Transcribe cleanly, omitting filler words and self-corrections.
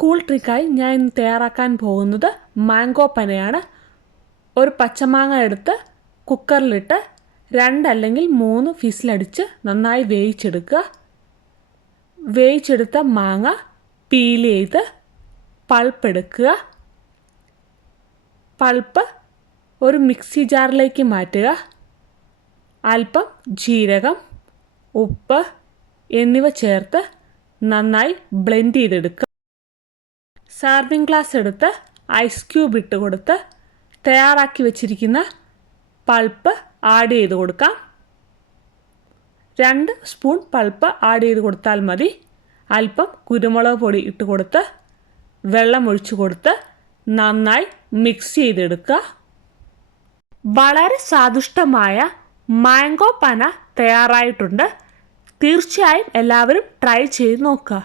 Cool ട്രിക്കായി ഞാൻ ഇന്ന് തയ്യാറാക്കാൻ പോകുന്നത് മാംഗോ പനയാണ്. ഒരു പച്ചമാങ്ങ എടുത്ത് കുക്കറിലിട്ട് 2 അല്ലെങ്കിൽ 3 വിസിലടിച്ച് നന്നായി വേവിച്ചെടുക്കുക. വേവിച്ചെടുത്ത മാങ്ങ പീൽ ചെയ്ത് പൾപ്പ് എടുക്കുക. പൾപ്പ് ഒരു മിക്സി ജാറിലേക്ക് മാറ്റുക. അല്പം ജീരകം, ഉപ്പ് എന്നിവ ചേർത്ത് നന്നായി ബ്ലെൻഡ് ചെയ്തെടുക്കുക. സർവിങ് ഗ്ലാസ് എടുത്ത് ഐസ് ക്യൂബ് ഇട്ട് കൊടുത്ത് തയ്യാറാക്കി വെച്ചിരിക്കുന്ന പൾപ്പ് ആഡ് ചെയ്ത് കൊടുക്കാം. 2 സ്പൂൺ പൾപ്പ് ആഡ് ചെയ്ത് കൊടുത്താൽ മതി. അല്പം കുരുമുളക് പൊടി ഇട്ട് കൊടുത്ത് വെള്ളം ഒഴിച്ചു കൊടുത്ത് നന്നായി മിക്സ് ചെയ്തെടുക്കുക. വളരെ സ്വാദിഷ്ടമായ മാംഗോ പന തയ്യാറായിട്ടുണ്ട്. തീർച്ചയായും എല്ലാവരും ട്രൈ ചെയ്ത് നോക്കുക.